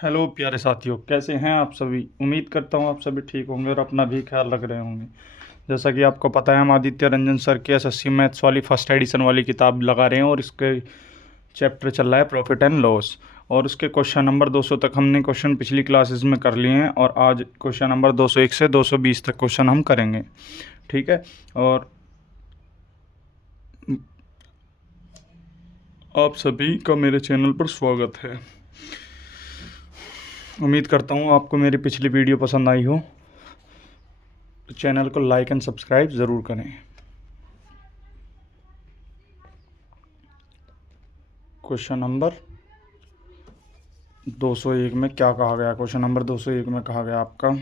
Hello प्यारे साथियों, कैसे हैं आप सभी। उम्मीद करता हूँ आप सभी ठीक होंगे और अपना भी ख्याल रख रहे होंगे। जैसा कि आपको पता है, हम आदित्य रंजन सर के एसएससी मैथ्स वाली फर्स्ट एडिशन वाली किताब लगा रहे हैं और इसके चैप्टर चल रहा है प्रॉफिट एंड लॉस। और उसके क्वेश्चन नंबर 200 तक हमने क्वेश्चन पिछली क्लासेस में कर लिए हैं और आज क्वेश्चन नंबर 201 से 220 तक क्वेश्चन हम करेंगे। ठीक है। और आप सभी का मेरे चैनल पर स्वागत है। उम्मीद करता हूँ आपको मेरी पिछली वीडियो पसंद आई हो, तो चैनल को लाइक एंड सब्सक्राइब ज़रूर करें। क्वेश्चन नंबर 201 में क्या कहा गया। क्वेश्चन नंबर 201 में कहा गया आपका,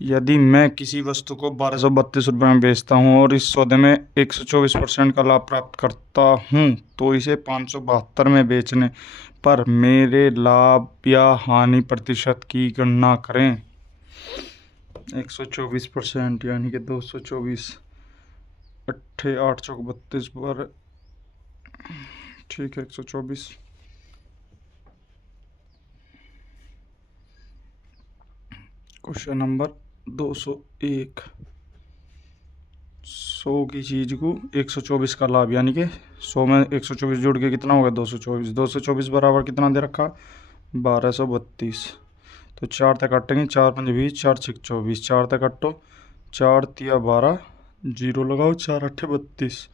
यदि मैं किसी वस्तु को 1232 रुपये में बेचता हूँ और इस सौदे में 124% का लाभ प्राप्त करता हूँ, तो इसे 572 में बेचने पर मेरे लाभ या हानि प्रतिशत की गणना करें। 124% यानी कि 224 8 चौक 32 पर, ठीक है, 124। क्वेश्चन नंबर 201, 100 की चीज़ को 124 का लाभ, यानी कि 100 में 124 जोड़ के कितना होगा 224। 224 बराबर कितना दे रखा, 1232। तो 4 तक काटेंगे, 4 5 20, 4 6 24, 4 तक काटो, 4 तिया 12, जीरो लगाओ, 4 8 32,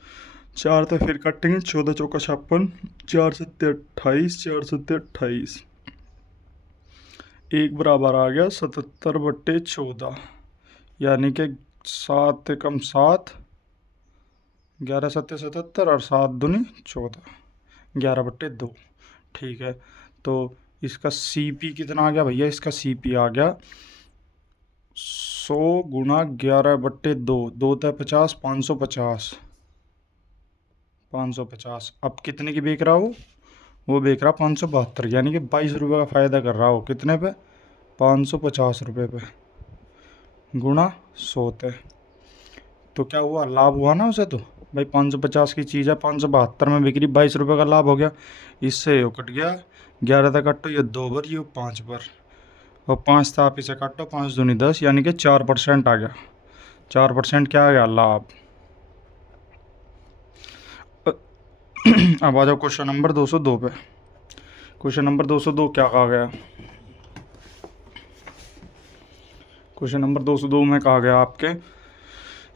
4 तक फिर काटेंगे, 14 चौका 56, 4 7 28, 4 7 28, एक बराबर आ गया 77/14, यानी कि 7 एकम 7, 11 7 77 और 7 दूनी 14, 11/2। ठीक है। तो इसका CP कितना आ गया भैया, इसका CP आ गया 100 गुणा 11/2, 2 × 50, 550, 550। अब कितने की बेच रहा वो बेच रहा 572, यानी कि 22 रुपये का फ़ायदा कर रहा हो। कितने पे, 550 रुपये पे, गुणा 100 थे। तो क्या हुआ, लाभ हुआ ना उसे। तो भाई 550 की चीज़ है, 572 में बिक्री, 22 रुपये का लाभ हो गया। इससे ये कट गया, 11 तक काटो, ये 2 बार, ये 5 बार, और 5 था, आप इसे काटो, 5 दूनी 10, यानी कि 4% आ गया। 4% क्या आ गया, लाभ। अब आ जाओ क्वेश्चन नंबर 202 पे। क्वेश्चन नंबर 202 क्या कहा गया। क्वेश्चन नंबर 202 में कहा गया आपके,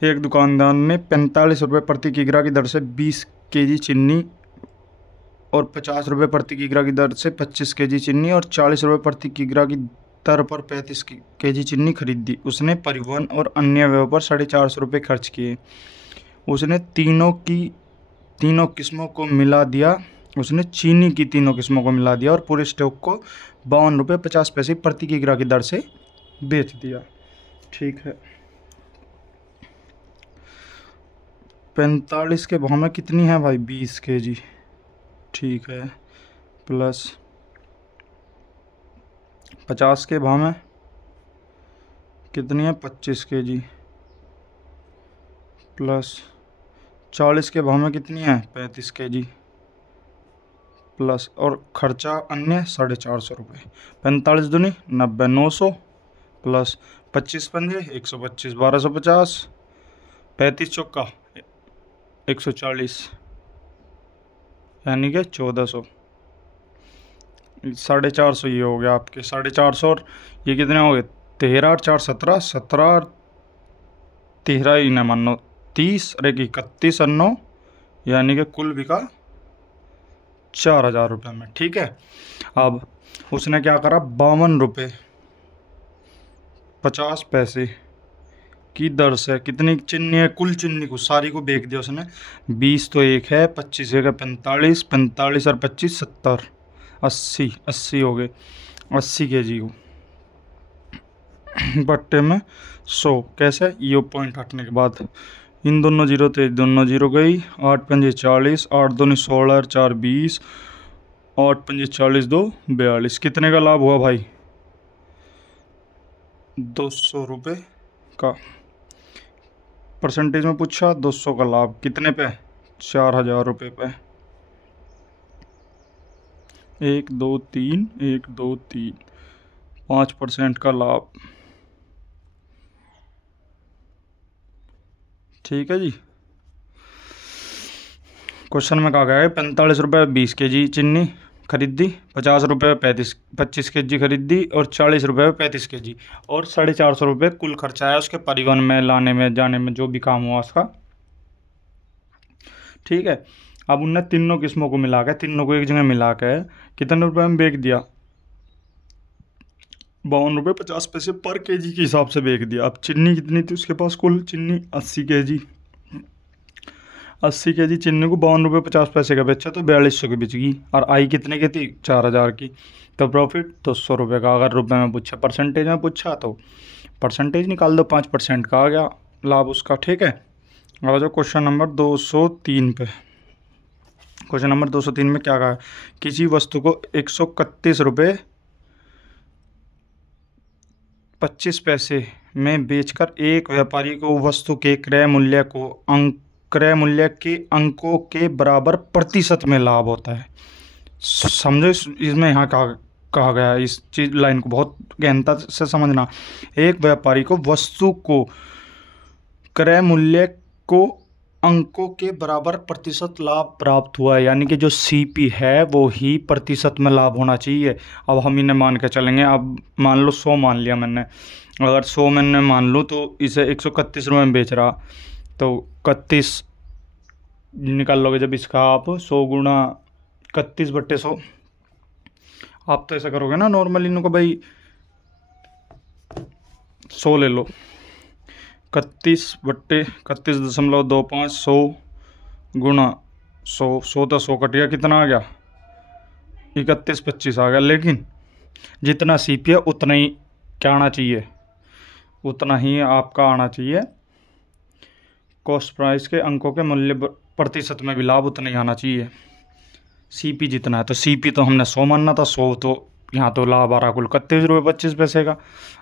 एक दुकानदार ने 45 रुपये प्रति किग्रा की दर से 20 केजी चीनी और 50 रुपये प्रति किग्रा की दर से 25 केजी चीनी और 40 रुपये प्रति किग्रा की दर पर 35 केजी चीनी खरीदी। उसने परिवहन और अन्य व्यय पर 450 रुपये खर्च किए। उसने तीनों किस्मों को मिला दिया। उसने चीनी की तीनों किस्मों को मिला दिया और पूरे स्टॉक को 52 रुपये 50 पैसे प्रति किग्रा की दर से बेच दिया। ठीक है। 45 के भाव में कितनी है भाई, 20 केजी। ठीक है। प्लस 50 के भाव में कितनी है, 25 केजी। प्लस 40 के भाव में कितनी है, 35 केजी। प्लस और खर्चा अन्य 450 रुपये। 45 दूनी 90, 900, प्लस 25 पंजे 125, 1250, 35 चौका 140, यानी कि 1400। 450 ये हो गया आपके 450, और ये कितने हो गए, 13 और 4 17, 17 और 13 ही न मानो 30, अरे 31 और 9, यानी कि कुल बिका 4000 रुपये में। ठीक है। अब उसने क्या करा, 52 रुपये 50 पैसे की दर से कितनी चीनी है, कुल चीनी को सारी को बेच दिया उसने। 20 तो एक है, 25 एक है, 45, 45 और 25 70, 80, 80 हो गए। 80 केजी को बट्टे में 100, कैसे, ये पॉइंट हटने के बाद इन दोनों जीरो थे, दोनों जीरो गई। 8 पंजे 40, 8 दूनी 16 और 4 20, 8 पंजे 40, 2 42। कितने का लाभ हुआ भाई, 200 रुपये का। परसेंटेज में पूछा, 200 का लाभ कितने पे, 4000 रुपये पे। एक दो तीन, एक दो तीन, 5% का लाभ। ठीक है जी। क्वेश्चन में कहा गया है 45 रुपये 20 kg चीनी खरीदी, 50 रुपये 25 kg खरीदी और 40 रुपये 35 kg, और 450 रुपये कुल खर्चा है उसके परिवहन में, लाने में, जाने में, जो भी काम हुआ उसका। ठीक है। अब उनने तीनों किस्मों को मिला के, तीनों को एक जगह मिला के कितने रुपए में बेच दिया? 52 रुपये 50 पैसे पर केजी के हिसाब से बेच दिया। अब चीनी कितनी थी उसके पास? कुल चीनी 80 kg, 80 kg चीनी को 52 रुपये 50 पैसे का बेचा तो 4200 की बिच गई। और आई कितने की थी? 4000 की। तो प्रॉफिट 200 रुपये का। अगर रुपए में पूछा, परसेंटेज में पूछा तो परसेंटेज निकाल दो, 5% का आ गया लाभ उसका। ठीक है। अब आ जाओ क्वेश्चन नंबर 203 पे। क्वेश्चन नंबर 203 में क्या कहा है? किसी वस्तु को 131 रुपये 25 पैसे में बेचकर एक व्यापारी को वस्तु के क्रय मूल्य के अंकों के बराबर प्रतिशत में लाभ होता है। समझो इसमें यहाँ कहा गया है, इस चीज लाइन को बहुत गहनता से समझना। एक व्यापारी को वस्तु को क्रय मूल्य को अंकों के बराबर प्रतिशत लाभ प्राप्त हुआ है, यानी कि जो सीपी है वो ही प्रतिशत में लाभ होना चाहिए। अब हम इन्हें मान के चलेंगे। अब मान लो 100 मान लिया मैंने, अगर 100 मैंने मान लो तो इसे 131 रुपये में बेच रहा, तो 31 निकाल लोगे जब इसका आप 100 गुणा 31/100। आप तो ऐसा करोगे ना नॉर्मली इनको, भाई 100 ले लो, 31/31.25, 100 गुणा 100, 100 तो 100 कट गया, कितना आ गया? 3125 आ गया। लेकिन जितना सीपी है उतना ही क्या आना चाहिए? उतना ही आपका आना चाहिए कॉस्ट प्राइस के अंकों के मूल्य प्रतिशत में भी लाभ उतना ही आना चाहिए। सीपी जितना है, तो सीपी तो हमने 100 मानना था, 100 तो यहाँ तो लाभ आ रहा कुल 31 रुपये 25 पैसे का।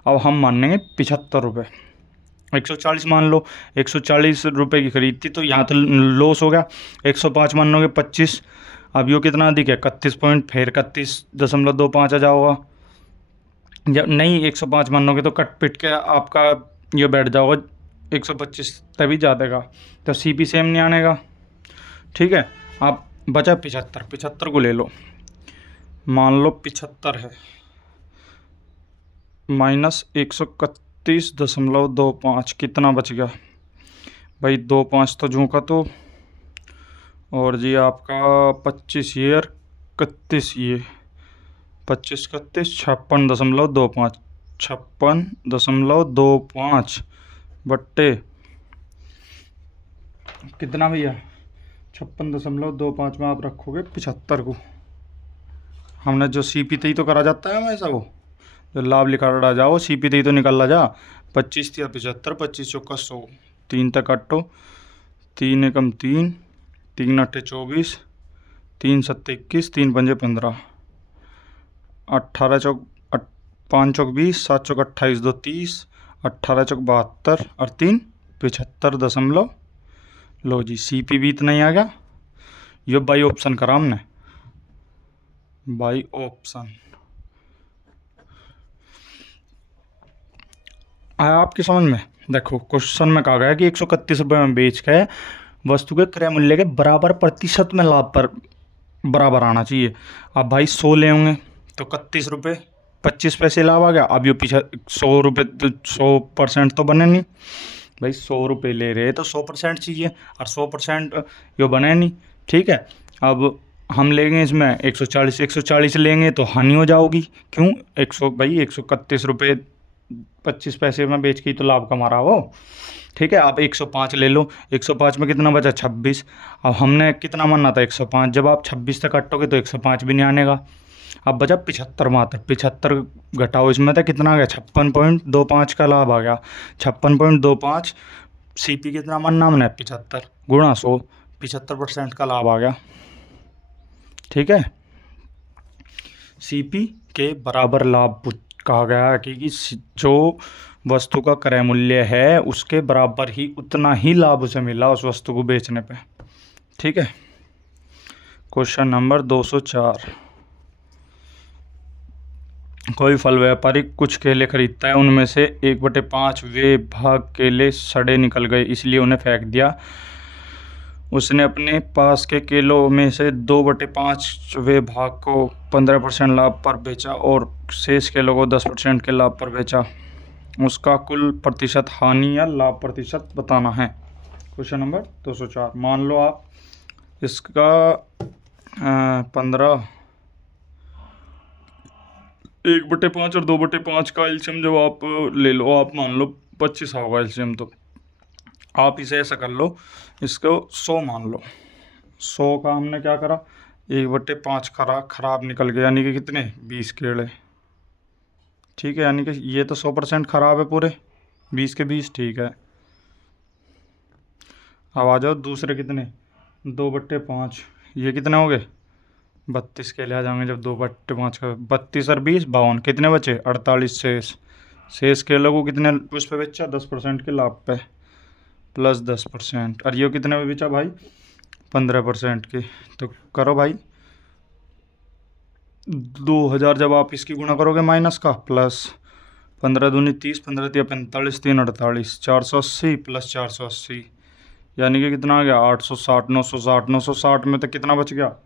अब हम मानेंगे 75 रुपये, 140 मान लो, 140 रुपये की खरीद थी तो यहाँ तो लॉस हो गया। 105 मान लोगे 25, अब यो कितना अधिक है? 31 पॉइंट, फिर 31.25 आ जाओगा। जब नहीं 105 मानोगे तो कट पिट के आपका ये बैठ जाओगा 125, तभी जादेगा, तो सीपी सेम नहीं आनेगा। ठीक है। आप बचा 75, 75 को ले लो, मान लो 75 है, माइनस 131.25, कितना बच गया भाई? 25 तो जूँ का तो, और जी आपका 25 ये 31 ये 25 31 56.25, 56.25 बट्टे कितना भैया? 56.25 में आप रखोगे 75 को। हमने जो सीपी तई तो करा जाता है हमेशा, वो जो लाभ लिखा रहा जाओ सीपी तई तो निकल ला जा। 25 या 75, 25 चौका 100, 3 तक काटो, 3 एकम 3, 3 अट्ठे 24, 3 सत्ते 21, 3 पंजे 15, 18 चौक 5 चौक 20, 7 चौक 28, 2 30, 18 चौक 72 और 3 75 दशमलव। लो जी सीपी भी इतना ही आ गया। ये बाई ऑप्शन करा हमने, बाई ऑप्शन आया आपकी समझ में? देखो क्वेश्चन में कहा गया कि 131 रुपये में बेच के वस्तु के क्रय मूल्य के बराबर प्रतिशत में लाभ पर बराबर आना चाहिए। अब भाई 100 ले होंगे तो 31 रुपये 25 पैसे लाभ आ गया। अब ये पीछे 100 रुपये तो 100% तो बने नहीं भाई, 100 रुपये ले रहे तो 100% चाहिए, और 100% ये बने नहीं। ठीक है। अब हम लेंगे इसमें 140 लेंगे तो हानि हो जाओगी। क्यों? 131 रुपये 25 पैसे में बेच के ही तो लाभ कमा रहा हो। ठीक है। आप 105 ले लो, 105 में कितना बचा? 26। अब हमने कितना मानना था? 105। जब आप 26 तक काटोगे तो 105 भी नहीं आनेगा। अब बचा 75 मात्र, 75 घटाओ इसमें था कितना आ गया? 56.25 का लाभ आ गया। 56.25 सीपी कितना मानना हमने? 75 गुणा 100, 75% का लाभ आ गया। ठीक है। सीपी के बराबर लाभ कहा गया है कि जो वस्तु का क्रय मूल्य है उसके बराबर ही उतना ही लाभ उसे मिला उस वस्तु को बेचने पे। ठीक है। Question number 204। कोई फल व्यापारी कुछ केले खरीदता है, उनमें से 1/5 वे भाग केले सड़े निकल गए, इसलिए उन्हें फेंक दिया। उसने अपने पास के केलों में से 2/5 वे भाग को 15% लाभ पर बेचा और शेष केलों को 10% के लाभ पर बेचा। उसका कुल प्रतिशत हानि या लाभ प्रतिशत बताना है। Question number 204। मान लो आप इसका 15 1/5 और 2/5 का एलसीएम जब आप ले लो, आप मान लो 25 होगा एलसीएम, तो आप इसे ऐसा कर लो, इसको 100 मान लो। 100 का हमने क्या करा, 1/5 खराब निकल गया, यानी कि कितने 20 केले। ठीक है, यानी कि ये तो 100% खराब है पूरे, 20 के 20। ठीक है, अब आ जाओ दूसरे कितने 2/5, ये कितने हो गए 32 केले आ जाएंगे जब 2/5 का। 32 और 20 52, कितने बचे 48 शेष केलों को कितने उस पे बेचा 10% के लाभ पे प्लस 10%, और ये कितने में बेचा भाई 15% के। तो करो भाई 2000 जब आप इसकी गुणा करोगे माइनस का, प्लस 15 दूनी 30, 15 तिया 45, 3 48, 480 प्लस 480, यानी कि कितना आ गया 860, 960। 960 में तो कितना बच गया,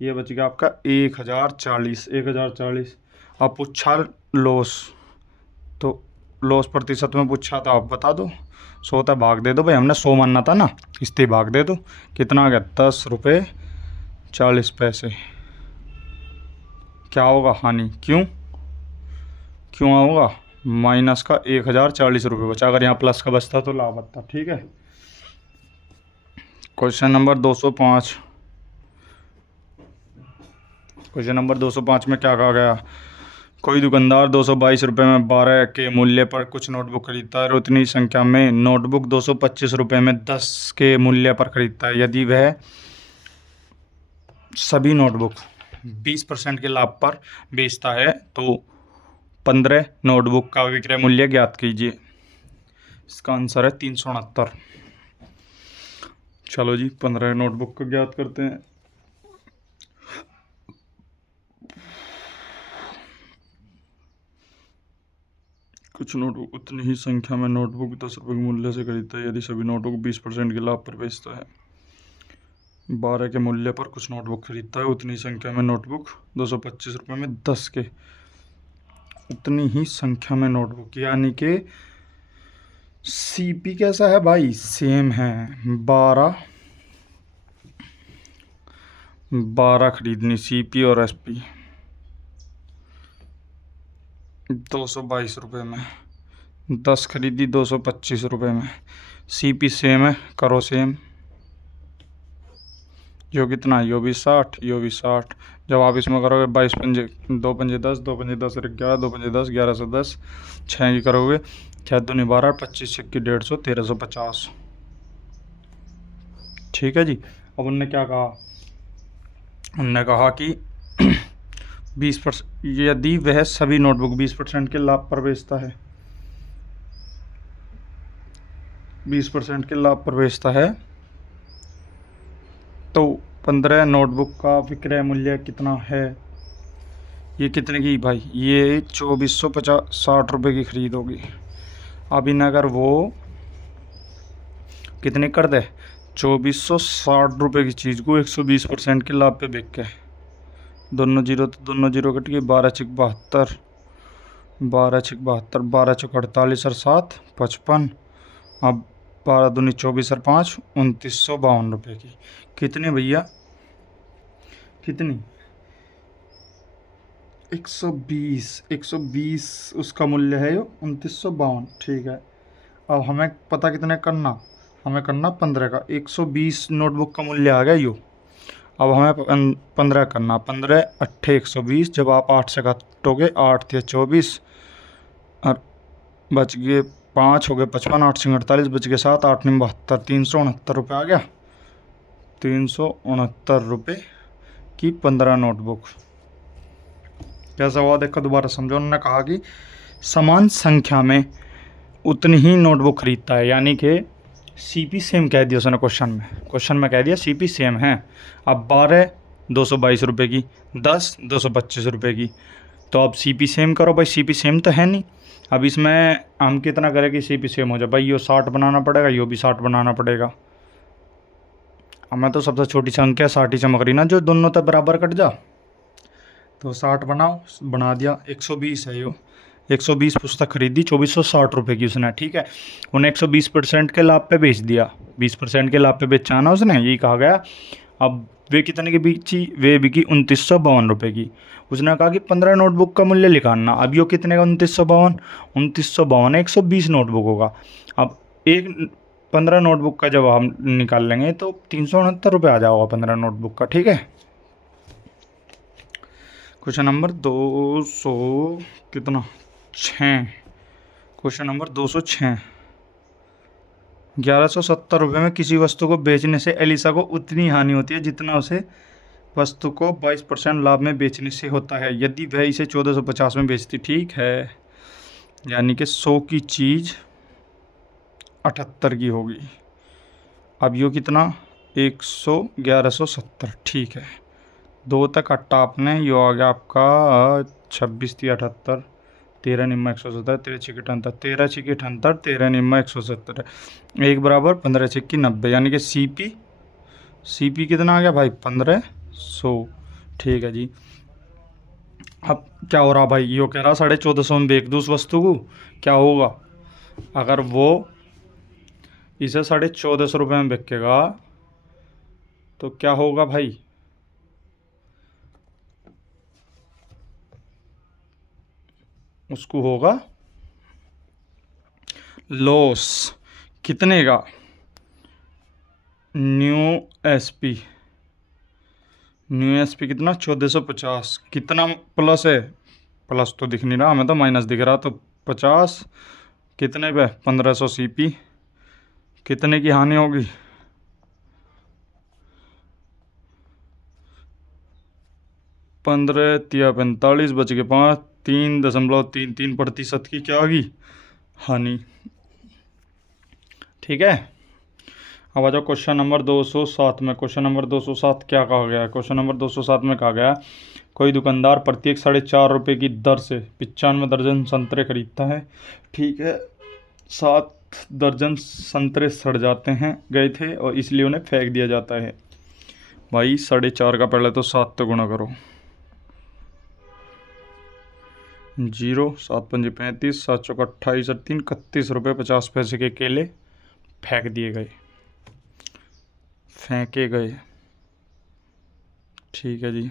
ये बच गया आपका 1040। अब पूछा लॉस, तो लॉस प्रतिशत में पूछा था, आप बता दो। 100 था भाग दे दो भाई, हमने 100 मानना था ना, इससे भाग दे दो। कितना आ गया 10 रुपये 40 पैसे। क्या होगा हानि, क्यों होगा माइनस का 1040 रुपये बचा। अगर यहाँ प्लस का बचता तो लाभ आता। ठीक है, क्वेश्चन नंबर 205। क्वेश्चन नंबर 205 में क्या कहा गया, कोई दुकानदार 222 रुपये में 12 के मूल्य पर कुछ नोटबुक खरीदता है और उतनी संख्या में नोटबुक 225 रुपये में 10 के मूल्य पर खरीदता है। यदि वह सभी नोटबुक 20% के लाभ पर बेचता है तो 15 नोटबुक का विक्रय मूल्य ज्ञात कीजिए। इसका आंसर है 369। चलो जी 15 नोटबुक को ज्ञात करते हैं। कुछ नोटबुक उतनी ही संख्या में नोटबुक 10 रुपये के मूल्य से खरीदता है। यदि सभी नोटबुक 20% के लाभ पर बेचता है। 12 के मूल्य पर कुछ नोटबुक खरीदता है, उतनी संख्या में नोटबुक 225 रुपये में 10 के, उतनी ही संख्या में नोटबुक, यानी कि सीपी कैसा है भाई, सेम है। 12 खरीदनी सीपी और एसपी 222 रुपये में, 10 खरीदी 225 रुपये में। सीपी सेम है, करो सेम, जो कितना यो भी 60, यो भी 60। जब आप इसमें करोगे 22 पंजे 2 पंजे 10, 2 पंजे 10 और 11, 2 पंजे 10, 11 से 10, 6 की करोगे 6 दूनी 12, 25 की 150, 1350। ठीक है जी। अब उनने क्या कहा, उनने कहा कि 20%, यदि वह सभी नोटबुक 20% के लाभ पर बेचता है, 20% के लाभ पर बेचता है, तो 15 नोटबुक का विक्रय मूल्य कितना है। ये कितने की भाई, ये 2450 रुपये की खरीद होगी। अब इन अगर वो कितने कर दे 2460 रुपये की चीज़ को 120% के लाभ पे बेच के, दोनों जीरो तो दोनों जीरो कट गए, 12 छिक 72, 12 छिक 72, 12 छिक 48 और 7 55। अब 12 दूनी 24 और 5 2952 रुपये की। कितने भैया, कितनी 120 उसका मूल्य है, यो 2952। ठीक है, अब हमें पता कितने करना, हमें करना 15 का। 120 नोटबुक का मूल्य आ गया यो, अब हमें 15 करना, 15 अट्ठे 120। जब आप 8 से काटोगे 8 थे 24 और बच गए 5 हो गए 55, 8 से 48 बच गए 7, 8 में 72, 369 रुपये आ गया। 369 रुपये की 15 नोटबुक। कैसा हुआ देखो, दोबारा समझो। उन्होंने कहा कि समान संख्या में उतनी ही नोटबुक खरीदता है, यानी कि सीपी सेम कह दिया उसने क्वेश्चन में कह दिया सीपी सेम है। अब 12 222 रुपये की, 10 225 रुपये की, तो अब CP सेम करो भाई, CP सेम तो है नहीं। अब इसमें हम कितना करें कि CP सेम हो जाए भाई, यो 60 बनाना पड़ेगा, यो भी 60 बनाना पड़ेगा। हमें तो सबसे छोटी संख्या 60 ही चमक रही ना, जो दोनों तो बराबर कट जा। तो 60 बनाओ, बना दिया। 120 है यो, 120 पुस्तक खरीदी 2460 रुपये की उसने, ठीक है। उन्हें 120% के लाभ पे बेच दिया, 20% के लाभ पे बेचा ना उसने, यही कहा गया। अब वे कितने की बिकी? वे बिकी 2952 रुपये की। उसने कहा कि 15 नोटबुक का मूल्य लिखाना। अब यो कितने का 2952 है, 120 नोटबुक होगा। अब एक 15 नोटबुक का जब हम निकाल लेंगे तो 369 रुपये आ जाएगा 15 नोटबुक का, ठीक है। क्वेश्चन नंबर 200 कितना 6, क्वेश्चन नंबर 206। 1170 रुपये में किसी वस्तु को बेचने से एलिसा को उतनी हानि होती है जितना उसे वस्तु को 22% लाभ में बेचने से होता है, यदि वह इसे 1450 में बेचती, ठीक है। यानी कि 100 की चीज़ 78 की होगी। अब यो कितना 1170, ठीक है। 2 तक अट्टा आपने, यो आ गया आपका 26 थी 78, 13 निम्मा 170, 13 छिके 78, 13 छिके 78, 13 निम्मा 170, 1 बराबर 15 छिक्की 90, यानी कि CP कितना आ गया भाई 1500, ठीक है जी। अब क्या हो रहा भाई, यो कह रहा 1450 में बेच दूँ उस वस्तु को, क्या होगा अगर वो इसे 1450 रुपये में बिकेगा तो क्या होगा भाई? उसको होगा लॉस। कितने का? न्यू एसपी कितना 1450, कितना प्लस है? प्लस तो दिख नहीं रहा हमें, तो माइनस दिख रहा, तो 50 कितने पे 1500 CP, कितने की हानि होगी? 15 तिया 45 बच के 5, 3.33% की क्या होगी हानि, ठीक है। अब आ जाओ क्वेश्चन नंबर 207 में। क्वेश्चन नंबर 207 क्या कहा गया है? क्वेश्चन नंबर 207 में कहा गया कोई दुकानदार प्रत्येक 4.5 रुपये की दर से 95 दर्जन संतरे खरीदता है, ठीक है। 7 दर्जन संतरे सड़ जाते हैं गए थे और इसलिए उन्हें फेंक दिया जाता है। भाई 4.5 का पहले तो 7 तो गुणा करो, 0 7 पंजे 35, 7 चौक 28 और 3 31 रुपये 50 पैसे के केले फेंक दिए गए, फेंके गए, ठीक है जी।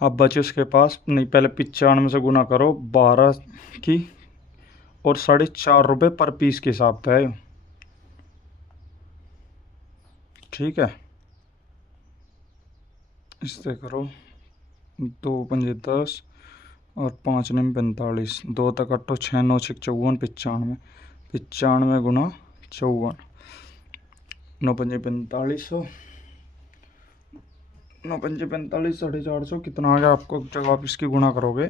अब बचे उसके पास नहीं, पहले 95 से गुना करो 12 की और 4.5 रुपये पर पीस के हिसाब से है, ठीक है। इससे करो 2 पंजे 10 और 5 निम 45, 2 तक अट्ठो 6 9 6 54, 95 गुना 54, 9 पंजे 4500, 9 पंजे 45, 450, कितना आ गया आपको? जब आप इसकी गुणा करोगे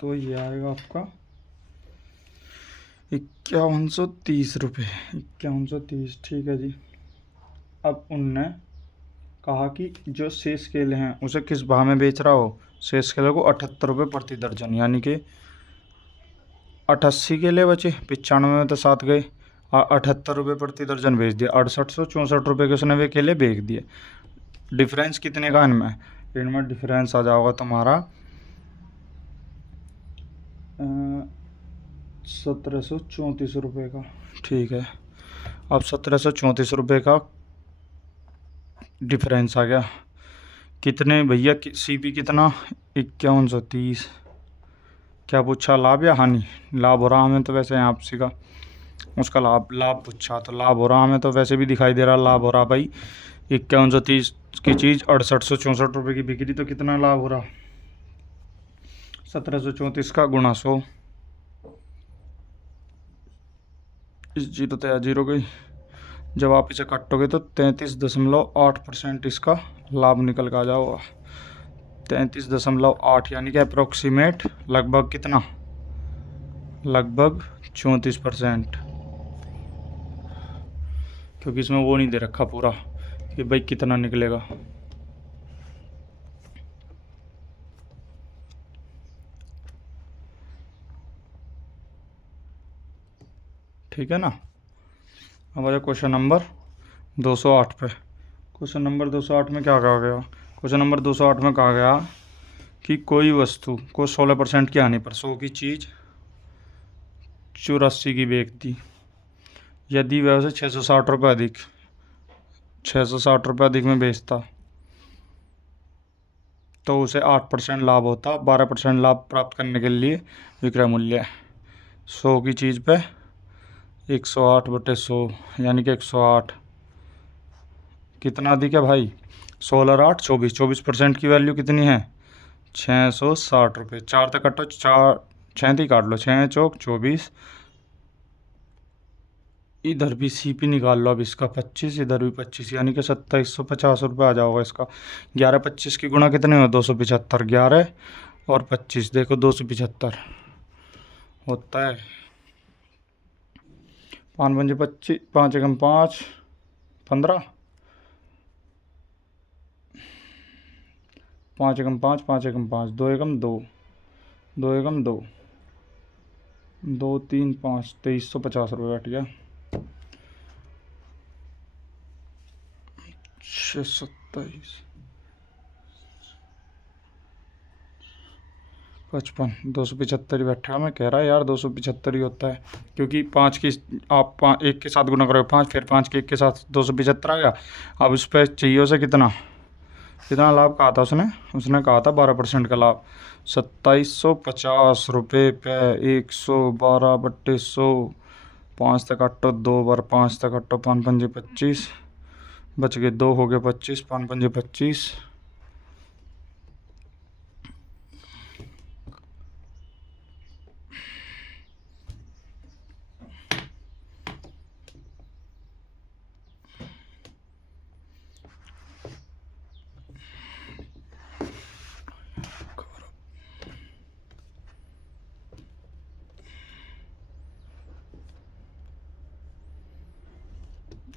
तो ये आएगा आपका 5130 रुपये, 5130, ठीक है जी। अब उनने कहा कि जो शेष केले हैं उसे किस भाव में बेच रहा हो? शेष केले को 78 रुपये प्रति दर्जन, यानी कि 88 केले बचे, 95 में तो 7 गए, 78 रुपये प्रति दर्जन बेच दिया, 6864 रुपये के उसने वे केले बेच दिए। डिफरेंस कितने का इनमें? डिफरेंस आ जाएगा तुम्हारा 1734 रुपये का, ठीक है। अब 1734 रुपये का डिफरेंस आ गया। कितने भैया? CP कितना 5130। क्या पूछा, लाभ या हानि? लाभ हो रहा हमें तो वैसे यहाँ आपसी का उसका लाभ पूछा, तो लाभ हो रहा हमें तो वैसे भी दिखाई दे रहा लाभ हो रहा भाई। 5130 की चीज़ 6864 रुपये की बिक्री, तो कितना लाभ हो रहा? 1734 का गुणा 100, इस 0 तो 0 गई, जब आप इसे काटोगे तो 33.8% इसका लाभ निकल कर आ जाओगा, 33.8, यानी कि अप्रोक्सीमेट लगभग कितना? लगभग 34%, क्योंकि इसमें वो नहीं दे रखा पूरा कि भाई कितना निकलेगा। ठीक है ना। अब आ जाओ क्वेश्चन नंबर 208 पे। क्वेश्चन नंबर 208 में क्या कहा गया? क्वेश्चन नंबर 208 में कहा गया कि कोई वस्तु को 16% की हानि पर 100 की चीज़ 84 की बेच दी। यदि वह उसे 660 रुपये अधिक में बेचता तो उसे 8% लाभ होता। 12% लाभ प्राप्त करने के लिए विक्रय मूल्य 100 की चीज़ पे 108/100 यानी कि 108 कितना अधिक है भाई? 16 8 24, 24% की वैल्यू कितनी है? 660 रुपये। 4 तक काटो, 4 6 ही काट लो, 6 चौक 24। इधर भी CP निकाल लो अब इसका 25, इधर भी 25 यानी कि 2750 रुपये आ जाओगा इसका। 11 25 की गुणा कितने हो? 275। 11 और 25 देखो 275 होता है 5 पंजे 25, 5 एकम 5 15, 5 एकम 5, 5 एकम 5, 2 एकम 2, 2 एकम 2, 2 3 5, 2350 रुपये बैठ गया। 627 55 275 ही बैठा। मैं कह रहा यार 275 ही होता है क्योंकि 5 की आप 1 के साथ गुना करोगे 5, फिर 5 के 1 के साथ 275 आ गया। अब उस पर चाहिए उसे कितना लाभ कहा था उसने कहा था 12% का लाभ। 2750 रुपये पे 112/100, 5 तक काटो 2 बार, 5 तक काटो 5 पंजे 25, बच गए 2 हो गए 25, 5 पंजे 25।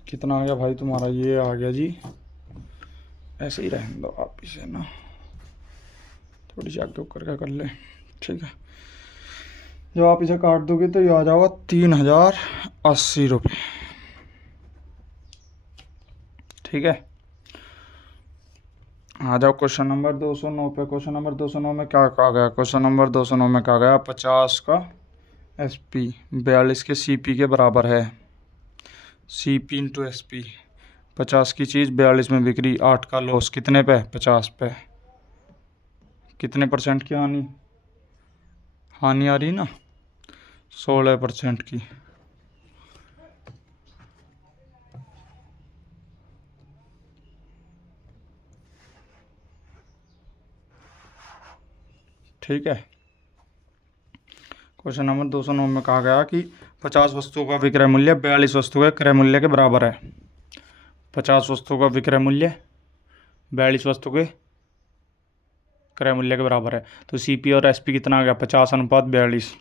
कितना आ गया भाई तुम्हारा? ये आ गया जी। ऐसे ही रहने दो आप इसे ना, थोड़ी सी आगे करके कर ले, ठीक है। जब आप इसे काट दोगे तो ये आ जाएगा 3080 रुपये, ठीक है। आ जाओ क्वेश्चन नंबर 209 पे। क्वेश्चन नंबर 209 में क्या कहा गया? क्वेश्चन नंबर 209 में कहा गया 50 का SP 42 के CP के बराबर है। CP into SP। 50 की चीज़ 42 में बिक्री, 8 का लॉस, कितने पे? 50 पे। कितने % की हानि आ रही ना? 16% की। ठीक है। क्वेश्चन नंबर 209 में कहा गया कि 50 वस्तुओं का विक्रय मूल्य 42 वस्तुओं के क्रय मूल्य के बराबर है। 50 वस्तुओं का विक्रय मूल्य 42 वस्तु के क्रय मूल्य के बराबर है। तो CP और SP कितना आ गया? 50/42।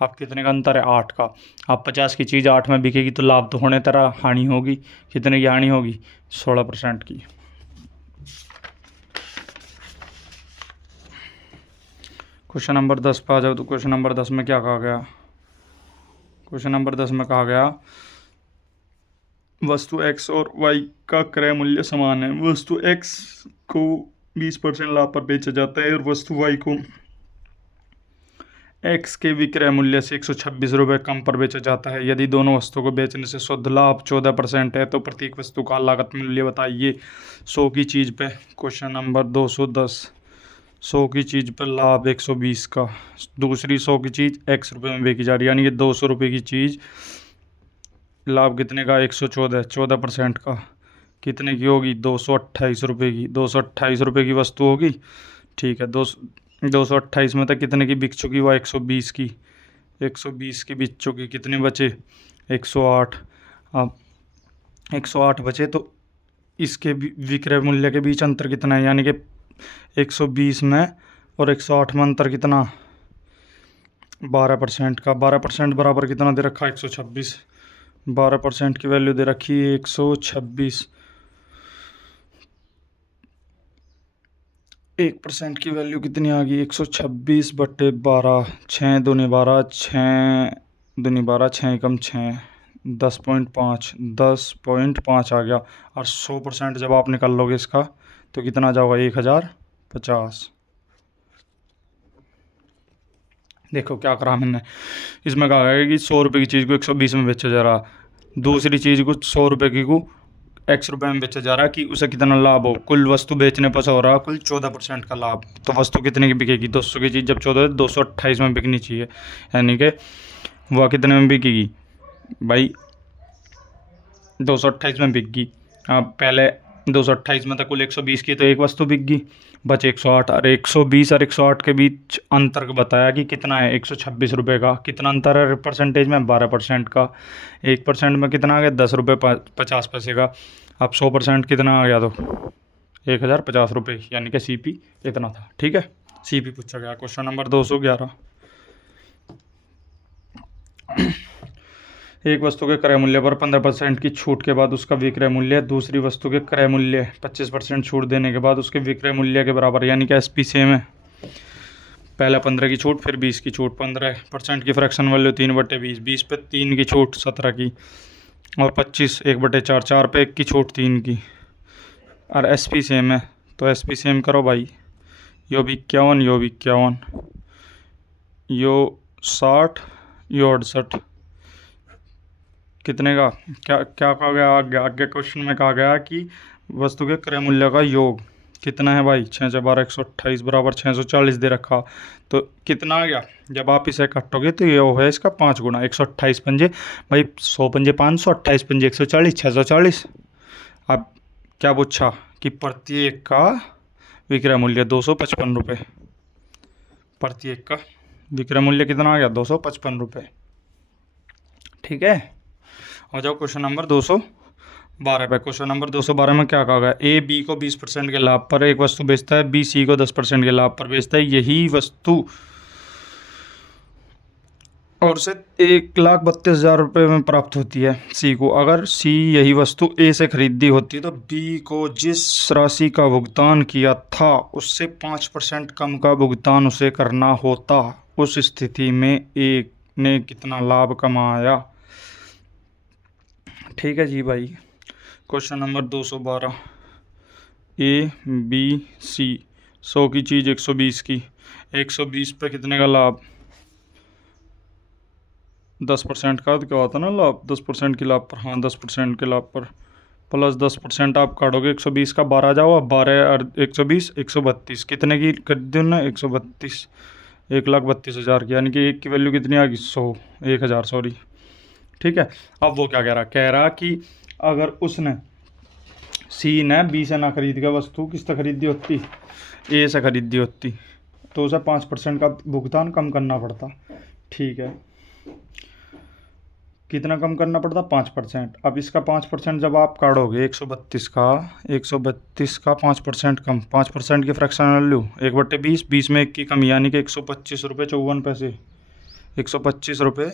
अब कितने का अंतर है? 8 का। अब 50 की चीज़ 8 में बिकेगी तो लाभ तो होने तरह हानि होगी। कितने की हानि होगी? 16% की। क्वेश्चन नंबर 10 पे आ जाओ। तो क्वेश्चन नंबर 10 में क्या कहा गया? क्वेश्चन नंबर 10 में कहा गया वस्तु X और Y का क्रय मूल्य समान है। वस्तु X को 20% लाभ पर बेचा जाता है और वस्तु Y को X के विक्रय मूल्य से 126 रुपये कम पर बेचा जाता है। यदि दोनों वस्तुओं को बेचने से शुद्ध लाभ 14% है तो प्रत्येक वस्तु का लागत मूल्य बताइए। 100 की चीज़ पे क्वेश्चन नंबर 210। 100 की चीज़ पर लाभ 120 का, दूसरी 100 की चीज़ X रुपये में बेची जा रही है, यानी कि 200 रुपये की चीज़ लाभ कितने का? 114, 14% का। कितने की होगी? 228 रुपये की। 228 रुपये की वस्तु होगी, ठीक है। 228 में तक कितने की बिक चुकी? वो 120 की। 120 की बिक चुकी, कितने बचे? 108। अब 108 बचे तो इसके विक्रय मूल्य के बीच अंतर कितना है? यानी कि 120 में और 108 में अंतर कितना? 12% का। 12% बराबर कितना दे रखा? 126। 12% की वैल्यू दे रखी है 126। 1% की वैल्यू कितनी आ गई? 126/12। 6 दूनी 12, 6 दूनी 12, 6 एकम 6, 10.5, 10.5 आ गया। और 100% जब आप निकाल लोगे इसका तो कितना जाओगा, 1050। देखो क्या करा मैंने, इसमें कहा है कि 100 रुपये की चीज़ को 120 में बेचा जा रहा, दूसरी चीज़ को 100 रुपये की को X रुपये में बेचा जा रहा है कि उसे कितना लाभ हो। कुल वस्तु बेचने पर से हो रहा है कुल 14% का लाभ। तो वस्तु कितने की बिकेगी, 200 की चीज़ जब 14 है 228 में बिकनी चाहिए, यानी कि वह कितने में बिकेगी भाई, 228 में बिक गई। अब पहले 228 में था कुल 120 की, तो एक वस्तु बिक गई, बचे 108। और 120 और 108 के बीच अंतर बताया कि कितना है, 126 रुपये का। कितना अंतर है परसेंटेज में, 12% का। 1% में कितना आ गया, 10 रुपये 50 पैसे का। अब 100% कितना आ गया, तो 1050 रुपये, यानी कि CP इतना था। ठीक है, CP पूछा गया। Question number 211। एक वस्तु के क्रय मूल्य पर 15% की छूट के बाद उसका विक्रय मूल्य दूसरी वस्तु के क्रय मूल्य 25% छूट देने के बाद उसके विक्रय मूल्य के बराबर, यानी कि SP सेम है। पहले 15 की छूट, फिर 20 की छूट। 15% की फ्रैक्शन वैल्यू 3/20, 20 पे 3 की छूट 17 की, और 25 1/4, 4 पे 1 की छूट 3 की। और SP सेम है, तो SP सेम करो भाई। यो भी 51, यो भी 51, यो 60, यो 68। कितने का, क्या क्या कहा गया आगे क्वेश्चन में कहा गया कि वस्तु के क्रय मूल्य का योग कितना है भाई, 6 से 12 128 बराबर 640 दे रखा। तो कितना आ गया, जब आप इसे काटोगे तो ये हो है इसका 5 गुना। 128 पंजे भाई, 100 पंजे 500, 28 पंजे 140, 640। अब क्या पूछा कि प्रत्येक का विक्रय मूल्य 255 रुपये। प्रत्येक का विक्रय मूल्य कितना आ गया, 255 रुपये। ठीक है, आ जाओ क्वेश्चन नंबर 212 पे। क्वेश्चन नंबर 212 में क्या कहा गया, A B को 20% के लाभ पर एक वस्तु बेचता है, B C को 10% के लाभ पर बेचता है। यही वस्तु और उसे 1,32,000 रुपये में प्राप्त होती है C को। अगर C यही वस्तु A से खरीदी होती तो B को जिस राशि का भुगतान किया था उससे 5% कम का भुगतान उसे करना होता। उस स्थिति में A ने कितना लाभ कमाया। ठीक है जी भाई। Question number 212, A B C 100 की चीज़ 120 की, 120 पे कितने का लाभ, 10% का, तो क्या होता है ना लाभ, 10% के लाभ पर, हाँ 10% के लाभ पर प्लस 10% आप काटोगे 120 का, 12 जाओ, 12 और 120 132, कितने की कर दी ना, 132, 1,32,000 की, यानी कि एक की वैल्यू कितनी आ गई, 1000 सॉरी। ठीक है, अब वो क्या कह रहा कि अगर उसने C ने B से ना खरीद के वस्तु किससे खरीदी होती, A से खरीदी होती, तो उसे 5% का भुगतान कम करना पड़ता। ठीक है, कितना कम करना पड़ता, 5%। अब इसका 5% जब आप काटोगे 132 का, 132 का 5% कम, 5% की फ्रैक्शन वैल्यू 1/20, 20 में 1 की कमी, यानी कि 125 रुपये 54 पैसे, 125 रुपये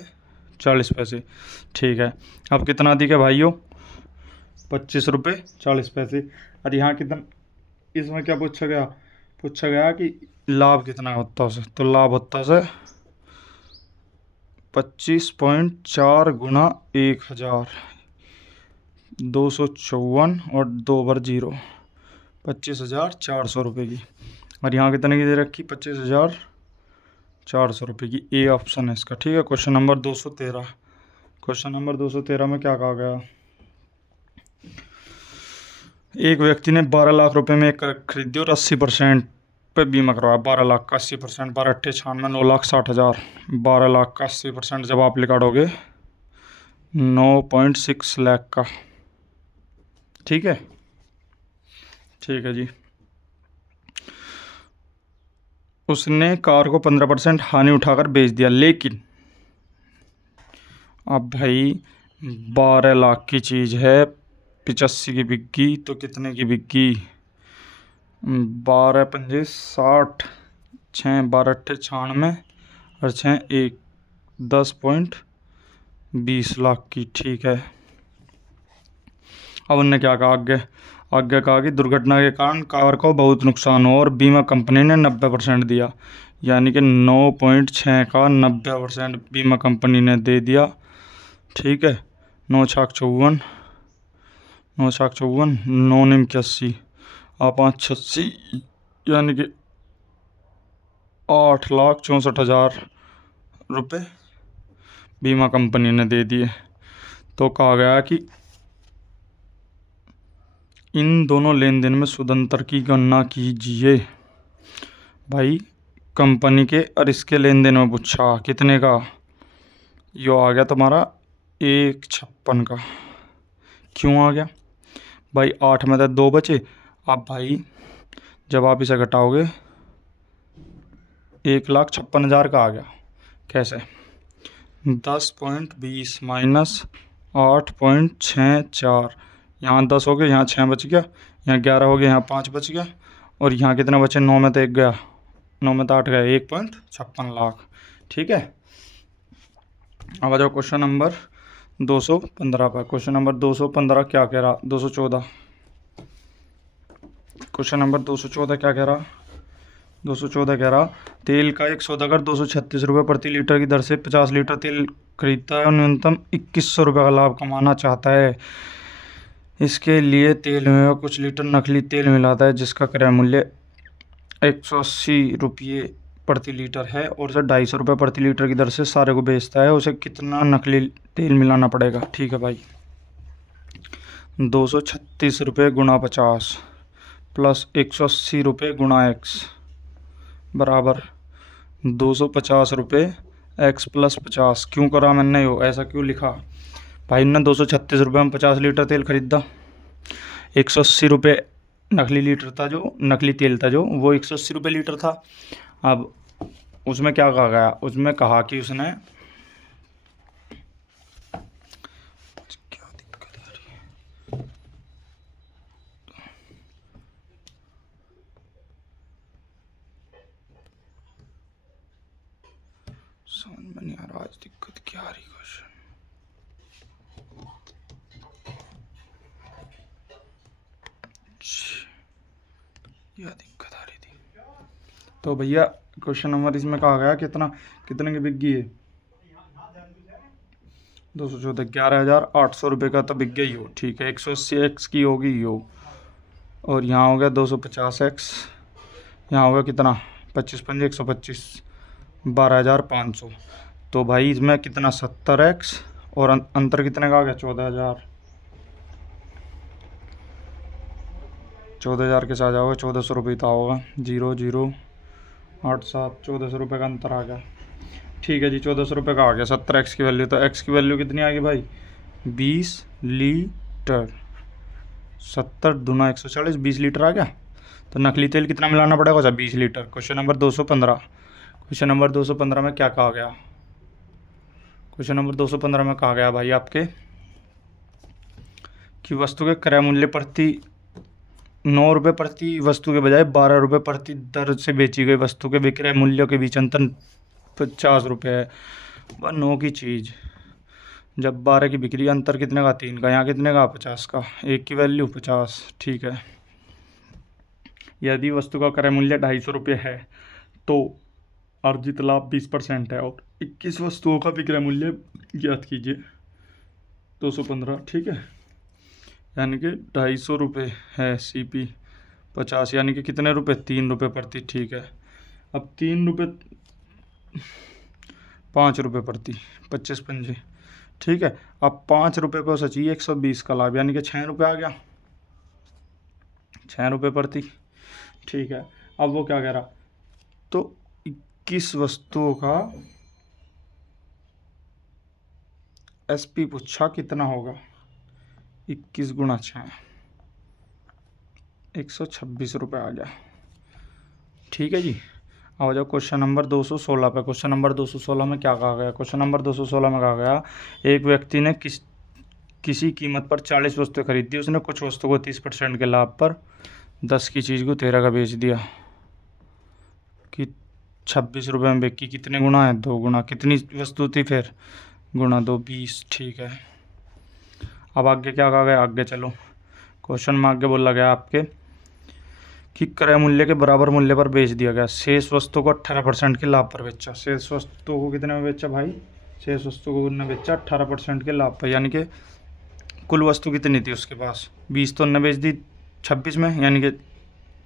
40 पैसे। ठीक है, अब कितना दी के भाइयों, 25 रुपये 40 पैसे। और यहाँ कितना, इसमें क्या पूछा गया कि लाभ कितना होता है उसे, तो लाभ होता है 25.4 गुना 1000, 254 और 2 बार 0, 25,400 रुपये की। और यहाँ कितने की दे रखी, 25,400 रुपये की। ए ऑप्शन है इसका। ठीक है, क्वेश्चन नंबर 213। क्वेश्चन नंबर 213 में क्या कहा गया, एक व्यक्ति ने 12 लाख रुपए में एक खरीदी और 80% पे बीमा करवाया। 12 लाख का 80%, 12 अट्ठे 96, 9,60,000। 12 लाख का 80% जब आप निकालोगे 9.6 लाख का। ठीक है, ठीक है जी। उसने कार को 15% हानि उठाकर बेच दिया, लेकिन अब भाई 12 लाख की चीज़ है, 85 की बिक गई, तो कितने की बिक गई, 12 पंजे 60, 6 12 अट्ठे 96 और 6 1 10.20 लाख की। ठीक है, अब उनने क्या कहा आगे, आगे कहा कि दुर्घटना के कारण कार को बहुत नुकसान हो और बीमा कंपनी ने 90% दिया, यानी कि 9.6 का 90% बीमा कंपनी ने दे दिया। ठीक है, 9 छाक 54, 9 छाक 54, 9 निम 81, 5 86, यानी कि 8,64,000 रुपये बीमा कंपनी ने दे दिए। तो कहा गया कि इन दोनों लेन देन में शुद्ध अंतर की गणना कीजिए। भाई कंपनी के और इसके लेन देन में पूछा कितने का, यो आ गया तुम्हारा 1,56 का। क्यों आ गया भाई, 8 में तो 2 बचे। अब भाई जब आप इसे घटाओगे 1,56,000 का आ गया। कैसे, 10.20 माइनस 8.64, यहाँ 10 हो गया, यहाँ 6 बच गया, यहाँ 11 हो गया, यहाँ 5 बच गया, और यहाँ कितना बचे, 9 में तो 1 गया, 9 में तो 8 गया, 1.56 लाख। ठीक है, अब आ जाओ क्वेश्चन नंबर 215 पर। क्वेश्चन नंबर 215 क्या कह रहा, 214, क्वेश्चन नंबर 214 क्या कह रहा, 214 कह रहा तेल का एक सौदागर 236 रुपये प्रति लीटर की दर से 50 लीटर तेल खरीदता है और न्यूनतम 2100 रुपये का लाभ कमाना चाहता है। इसके लिए तेल में कुछ लीटर नकली तेल मिलाता है जिसका क्रय मूल्य 180 रुपये प्रति लीटर है और उसे 250 रुपये प्रति लीटर की दर से सारे को बेचता है। उसे कितना नकली तेल मिलाना पड़ेगा। ठीक है भाई, 236 रुपये गुणा 50 प्लस 180 रुपये गुणा x बराबर 250 रुपये x प्लस 50। क्यों करा मैंने यो, ऐसा क्यों लिखा भाई ने, 236 रुपये में 50 लीटर तेल खरीदा, 180 रुपये नकली लीटर था जो, नकली तेल था जो, वो 180 रुपये लीटर था। अब उसमें क्या कहा गया, उसमें कहा कि उसने, क्या दिक्कत आ रही है, समझ में नहीं आ रहा आज दिक्कत क्या आ रही। क्वेश्चन यह दिक्कत आ रही थी। तो भैया क्वेश्चन नंबर इसमें कहा गया कितने की बिक गई है, 214, 11,800 रुपये का तो बिक गई हो। ठीक है, 180 एक्स की होगी यो, और यहाँ हो गया 250 एक्स, यहाँ होगा कितना 25 पंजे 125, 12,500। तो भाई इसमें कितना 70 एक्स और अंतर कितने का आ गया 14,000। 14,000 के साथ जाओगे 1,400 रुपये था होगा, 0087, 1,400 रुपये का अंतर आ गया। ठीक है जी, 1,400 रुपये का आ गया 70 एक्स की वैल्यू। तो एक्स की वैल्यू कितनी आ गई भाई, 20 लीटर, 70 दूना 140, 20 लीटर आ गया। तो नकली तेल कितना मिलाना पड़ेगा, 20 litre. Question number 215, question number 215 में क्या कहा गया, क्वेश्चन नंबर 215 में कहा गया भाई आपके कि वस्तु के क्रय मूल्य प्रति 9 रुपये प्रति वस्तु के बजाय 12 रुपये प्रति दर से बेची गई वस्तु के विक्रय मूल्यों के बीच अंतर 50 रुपये है। वह 9 की चीज़ जब 12 की बिक्री, अंतर कितने का 3 का, यहाँ कितने का 50 का, एक की वैल्यू 50। ठीक है, यदि वस्तु का क्रय मूल्य 250 रुपये है तो अर्जित लाभ 20% है और 21 वस्तुओं का विक्रय मूल्य ज्ञात कीजिए, 215। ठीक है, यानी कि 250 रुपये है, CP 50, यानी कि कितने रुपये, 3 रुपये प्रति। ठीक है, अब 3 रुपये 5 रुपये प्रति, 25 पंजे। ठीक है, अब 5 रुपये को सचिए 120 का लाभ, यानी कि 6 रुपये आ गया, 6 रुपये प्रति। ठीक है, अब वो क्या कह रहा, तो 21 वस्तुओं का SP पूछा कितना होगा, 21 गुणा 6, 126 रुपये आ गया। ठीक है जी, आ जाओ क्वेश्चन नंबर 216 पे। क्वेश्चन नंबर 216 में क्या कहा गया, क्वेश्चन नंबर 216 में कहा गया एक व्यक्ति ने किसी कीमत पर 40 वस्तुएं खरीदी, उसने कुछ वस्तु को 30% के लाभ पर 10 की चीज़ को 13 का बेच दिया कि 26 रुपये में बिकी। कितने गुना है, 2 गुना। कितनी वस्तु थी फिर, गुना 2, 20। ठीक है, अब आगे क्या कहा गया, आगे चलो। क्वेश्चन में आगे बोला गया आपके कि क्रय मूल्य के बराबर मूल्य पर बेच दिया गया, शेष वस्तु को 18% के लाभ पर बेचा। शेष वस्तु को कितने में बेचा भाई? शेष वस्तु को उन्होंने बेचा 18% के लाभ पर, यानी कि कुल वस्तु कितनी थी उसके पास? 20 तो उन्होंने बेच दी 26 में, यानी कि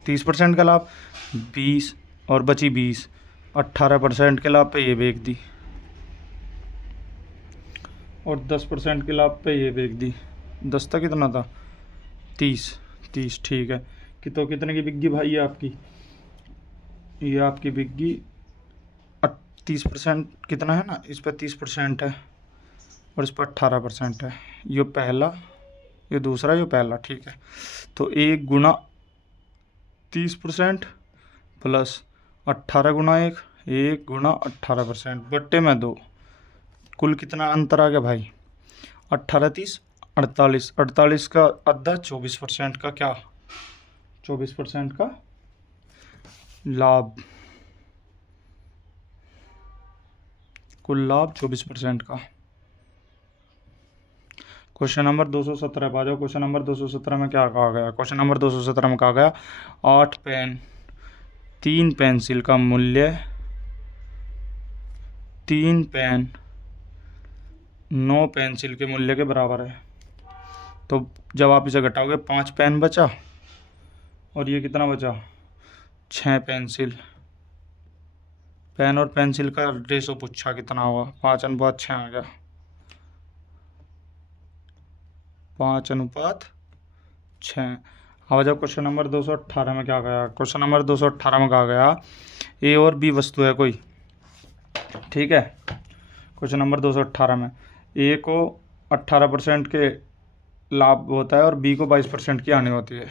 30% का लाभ। 20 और बची 20, 18% के लाभ पे ये बेच दी और 10% के लाभ पे ये बेच दी। 10 था कितना था? 30। ठीक है कि तो कितने की बिक गई भाई ये आपकी? ये आपकी बिक गई 30%, कितना है ना, इस पर 30% है और इस पर 18% है। ये पहला, ये दूसरा, ये पहला। ठीक है, तो 1 गुना 30% प्लस 18 गुना 1 गुना 18% बट्टे में 2। कुल कितना अंतर आ गया भाई? 18 30 48, 48 का आधा 24% का क्या? 24% का लाभ। कुल लाभ 24% का। क्वेश्चन नंबर 217 पे आ जाओ। क्वेश्चन नंबर 217 में क्या कहा गया? क्वेश्चन नंबर 217 में कहा गया 8 पेन 3 पेंसिल का मूल्य 3 पेन 9 पेंसिल के मूल्य के बराबर है। तो जब आप इसे घटाओगे 5 पेन बचा और ये कितना बचा? 6 पेंसिल। पेन और पेंसिल का रेशो पूछा कितना होगा? 5:6 आ गया। 5:6। अब जब क्वेश्चन नंबर 218 में क्या गया? क्वेश्चन नंबर 218 में कहा गया ए और बी वस्तु है कोई। ठीक है, क्वेश्चन नंबर 218 में ए को 18% के लाभ होता है और बी को 22% की हानि होती है।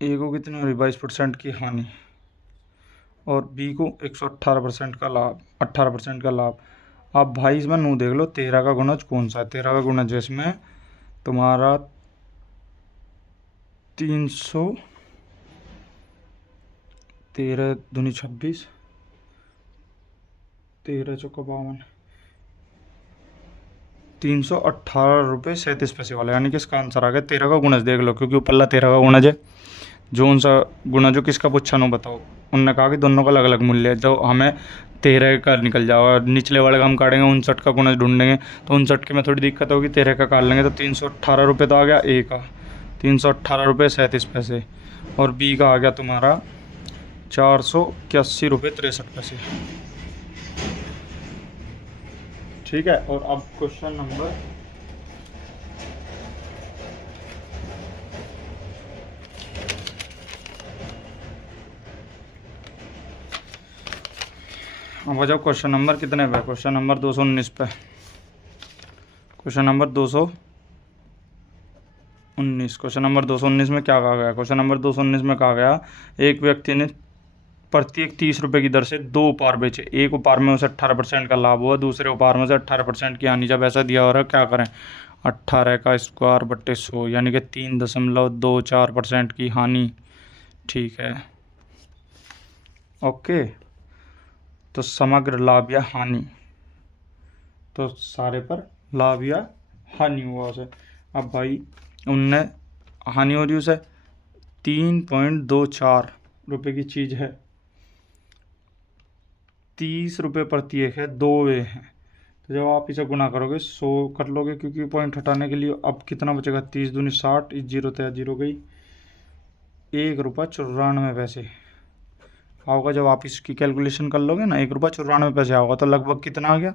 ए को कितनी हो रही? 22% की हानि और बी को 118% का लाभ, 18% का लाभ। अब भाई इसमें नू देख लो 13 का गुणज कौन सा है? 13 का गुणज इसमें तुम्हारा 300, 13 दूनी 26, 13 चौका 52, 318.37 वाला, यानी कि इसका आंसर आ गया। 13 का गुणज देख लो, क्योंकि ऊपरला 13 का गुणज है। जो उनसा गुना जो किसका पूछा नो बताओ। उन्होंने कहा कि दोनों का अलग अलग मूल्य है, तो हमें 13 का निकल जाओगा। निचले वाले का हम काटेंगे, 59 का गुणज ढूंढेंगे, तो 59 के में थोड़ी दिक्कत होगी, 13 का काट लेंगे। तो 318 रुपये तो आ गया ए का, 318.37 और बी का आ गया तुम्हारा 481.63 ठीक है। और अब क्वेश्चन नंबर अब आ जाओ क्वेश्चन नंबर कितने पे? क्वेश्चन नंबर 219 पे। क्वेश्चन नंबर 219, क्वेश्चन नंबर 219 में क्या कहा गया? क्वेश्चन नंबर 219 में कहा गया एक व्यक्ति ने प्रत्येक 30 रुपये की दर से 2 उपहार बेचे। एक उपहार में उसे 18% का लाभ हुआ, दूसरे उपहार में से 18% की हानि। जब ऐसा दिया हो रहा है क्या करें? 18 का स्क्वायर बट्टे 100, यानी कि 3.24% की हानि। ठीक है, ओके। तो समग्र लाभ या हानि, तो सारे पर लाभ या हानि हुआ उसे। अब भाई उनने हानि हो रही उसे 3.24 रुपये की चीज़ है, 30 रुपये प्रति एक है, 2 वे हैं। तो जब आप इसे गुना करोगे 100 कर लोगे, क्योंकि पॉइंट हटाने के लिए अब कितना बचेगा? 30 दूनी 60, इस जीरो तय जीरो गई, 1.94 आओगा। जब आप इसकी कैलकुलेशन कर लोगे ना, 1.94 आओगा, तो लगभग कितना आ गया?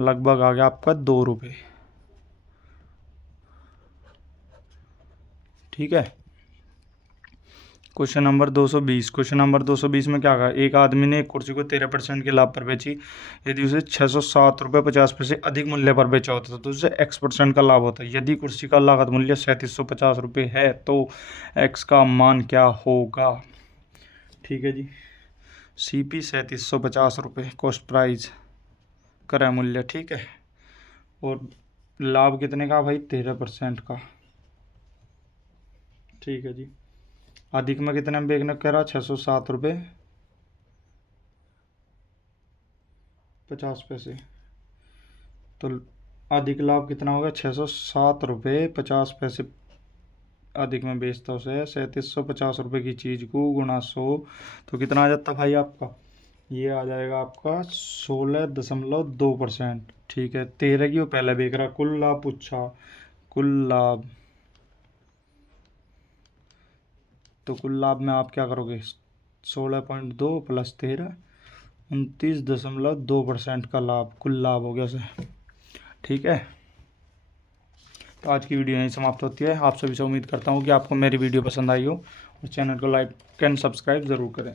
लगभग आ गया आपका 2 रुपये। ठीक है। क्वेश्चन नंबर 220, क्वेश्चन नंबर 220 में क्या कहा? एक आदमी ने एक कुर्सी को 13% के लाभ पर बेची। यदि उसे 607.50 अधिक मूल्य पर बेचा होता तो उसे x% का लाभ होता है। यदि कुर्सी का लागत मूल्य 3750 रुपये है तो x का मान क्या होगा? ठीक है जी, CP 3750 रुपये कॉस्ट प्राइस क्रय मूल्य। ठीक है, और लाभ कितने का भाई? 13% का। ठीक है जी, अधिक में कितने में बेचने कह रहा? 607.50। तो अधिक लाभ कितना होगा, 607 रुपये 50 पैसे अधिक में बेचता उसे 3750 रुपये की चीज़ को गुणा 100, तो कितना आ जाता भाई आपका, ये आ जाएगा आपका 16.2%। ठीक है, 13 की वो पहले बेच रहा। कुल लाभ पूछा, कुल लाभ, तो कुल लाभ में आप क्या करोगे, 16.2 प्लस 13, 29.2% का लाभ, कुल लाभ हो गया सर। ठीक है, तो आज की वीडियो यहीं समाप्त होती है। आप सभी से उम्मीद करता हूँ कि आपको मेरी वीडियो पसंद आई हो, और चैनल को लाइक एंड सब्सक्राइब ज़रूर करें।